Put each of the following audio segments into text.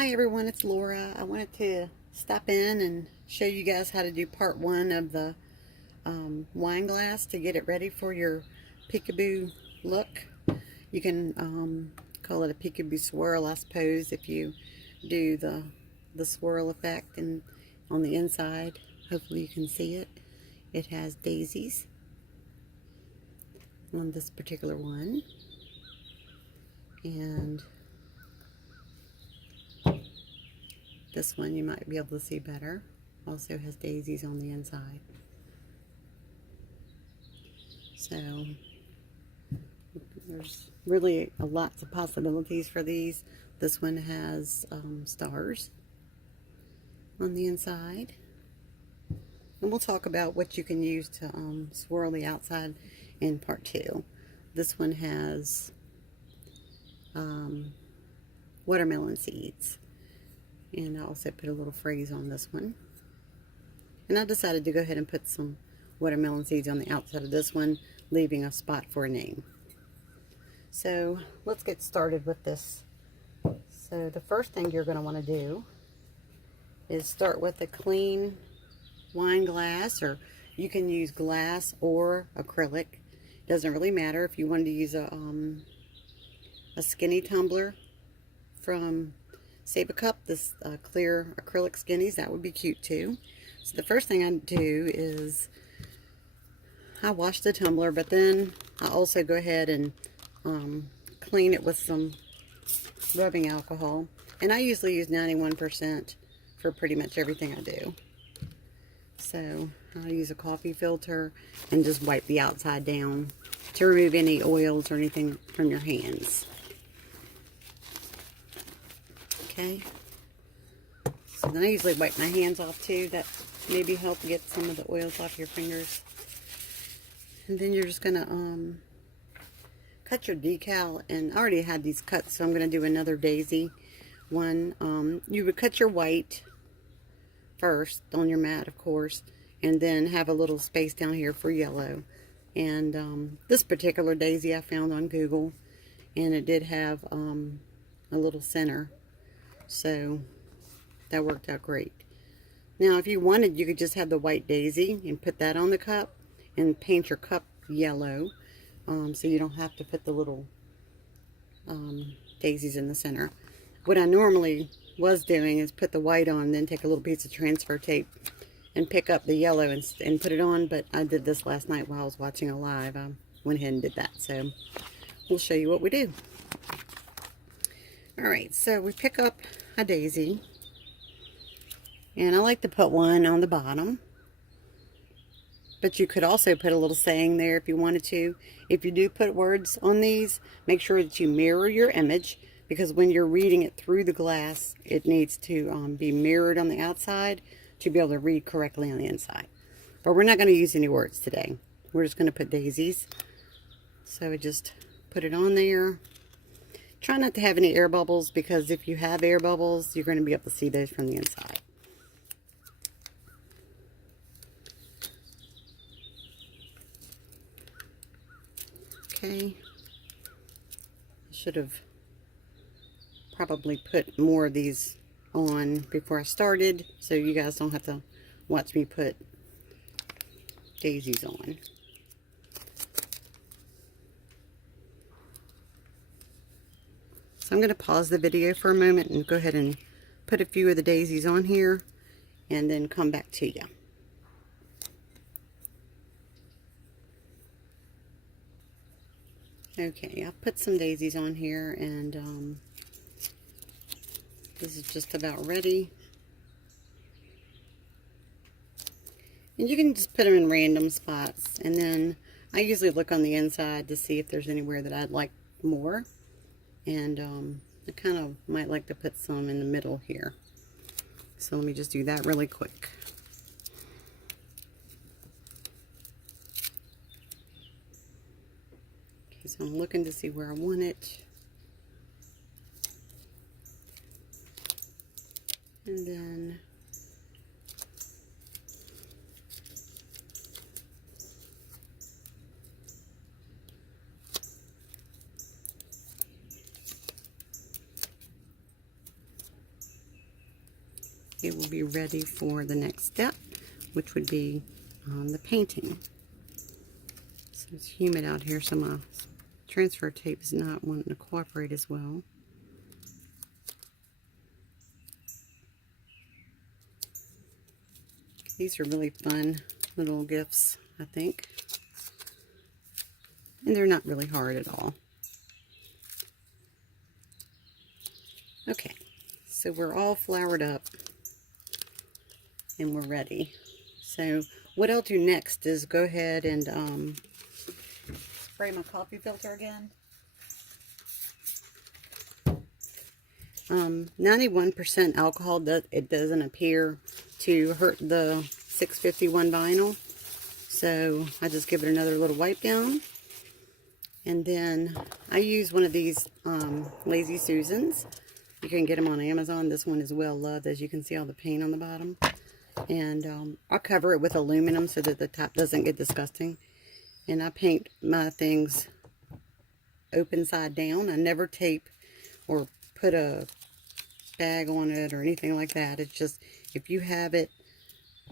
Hi everyone, it's Laura. I wanted to stop in and show you guys how to do part one of the wine glass to get it ready for your peekaboo look. You can call it a peekaboo swirl, I suppose, if you do the swirl effect. And on the inside, hopefully you can see it, it has daisies on this particular one. And this one you might be able to see better. Also has daisies on the inside. So there's really lots of possibilities for these. This one has stars on the inside. And we'll talk about what you can use to swirl the outside in part two. This one has watermelon seeds. And I also put a little phrase on this one. And I decided to go ahead and put some watermelon seeds on the outside of this one, leaving a spot for a name. So let's get started with this. So the first thing you're going to want to do is start with a clean wine glass, or you can use glass or acrylic. Doesn't really matter. If you wanted to use a skinny tumbler from Save a Cup, this clear acrylic skinnies, that would be cute too. So the first thing I do is I wash the tumbler, but then I also go ahead and clean it with some rubbing alcohol. And I usually use 91% for pretty much everything I do. So I'll use a coffee filter and just wipe the outside down to remove any oils or anything from your hands. Okay, so then I usually wipe my hands off too. That maybe help get some of the oils off your fingers. And then you're just gonna cut your decal, and I already had these cut, so I'm gonna do another daisy one. You would cut your white first on your mat, of course, and then have a little space down here for yellow. And this particular daisy I found on Google, and it did have a little center. So that worked out great. Now if you wanted, you could just have the white daisy and put that on the cup and paint your cup yellow, so you don't have to put the little daisies in the center. What I normally was doing is put the white on, then take a little piece of transfer tape and pick up the yellow and put it on, but I did this last night while I was watching a live. I went ahead and did that, so we'll show you what we do. Alright, so we pick up a daisy, and I like to put one on the bottom, but you could also put a little saying there if you wanted to. If you do put words on these, make sure that you mirror your image, because when you're reading it through the glass, it needs to be mirrored on the outside to be able to read correctly on the inside. But we're not going to use any words today. We're just going to put daisies. So I just put it on there. Try not to have any air bubbles, because if you have air bubbles, you're going to be able to see those from the inside. Okay. I should have probably put more of these on before I started, so you guys don't have to watch me put daisies on. So I'm going to pause the video for a moment and go ahead and put a few of the daisies on here and then come back to you. Okay, I've put some daisies on here, and this is just about ready. And you can just put them in random spots, and then I usually look on the inside to see if there's anywhere that I'd like more. And I kind of might like to put some in the middle here. So let me just do that really quick. Okay, so I'm looking to see where I want it. And then it will be ready for the next step, which would be the painting. So it's humid out here, so my transfer tape is not wanting to cooperate as well. These are really fun little gifts, I think. And they're not really hard at all. Okay, so we're all flowered up and we're ready. So what I'll do next is go ahead and spray my coffee filter again. 91% alcohol, it doesn't appear to hurt the 651 vinyl. So I just give it another little wipe down. And then I use one of these Lazy Susans. You can get them on Amazon. This one is well loved, as you can see all the paint on the bottom. And I'll cover it with aluminum so that the top doesn't get disgusting. And I paint my things open side down. I never tape or put a bag on it or anything like that. It's just, if you have it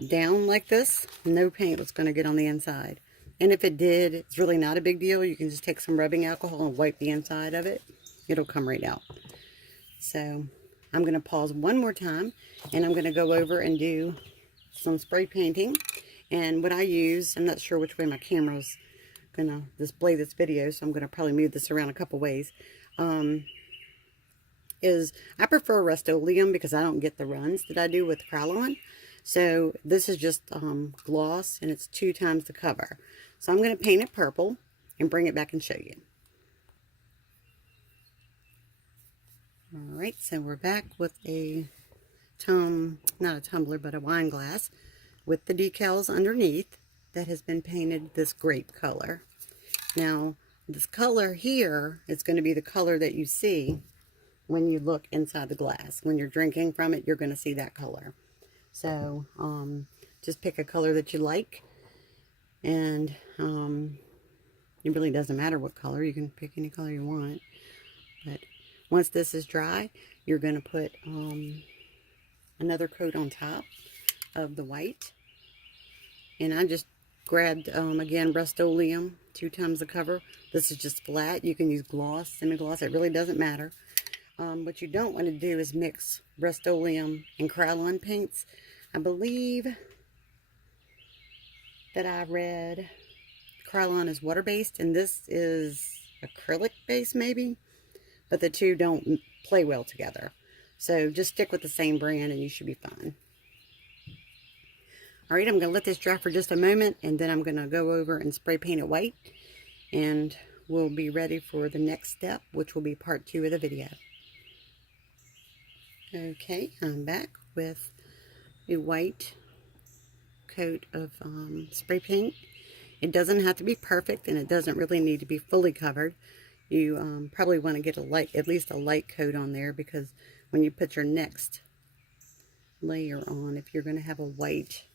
down like this, no paint was going to get on the inside. And if it did, it's really not a big deal. You can just take some rubbing alcohol and wipe the inside of it. It'll come right out. So I'm going to pause one more time, and I'm going to go over and do some spray painting. And what I use, I'm not sure which way my camera's going to display this video, so I'm going to probably move this around a couple ways. Is I prefer Rust-Oleum because I don't get the runs that I do with Krylon. So this is just gloss, and it's 2 times the cover. So I'm going to paint it purple and bring it back and show you. Alright, so we're back with a not a tumbler, but a wine glass with the decals underneath that has been painted this grape color. Now, this color here is going to be the color that you see when you look inside the glass. When you're drinking from it, you're going to see that color. So, just pick a color that you like, and it really doesn't matter what color. You can pick any color you want. But once this is dry, you're going to put another coat on top of the white. And I just grabbed, again, Rust-Oleum, 2 times the cover. This is just flat. You can use gloss, semi-gloss. It really doesn't matter. What you don't want to do is mix Rust-Oleum and Krylon paints. I believe that I read Krylon is water-based, and this is acrylic-based maybe. But the two don't play well together. So just stick with the same brand and you should be fine. Alright, I'm going to let this dry for just a moment, and then I'm going to go over and spray paint it white. And we'll be ready for the next step, which will be part 2 of the video. Okay, I'm back with a white coat of spray paint. It doesn't have to be perfect, and it doesn't really need to be fully covered. You probably want to get at least a light coat on there, because when you put your next layer on, if you're going to have a white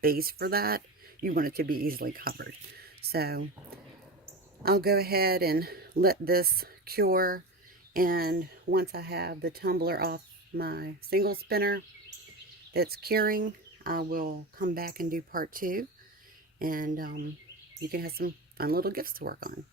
base for that, you want it to be easily covered. So I'll go ahead and let this cure, and once I have the tumbler off my single spinner that's curing, I will come back and do part 2, and you can have some fun little gifts to work on.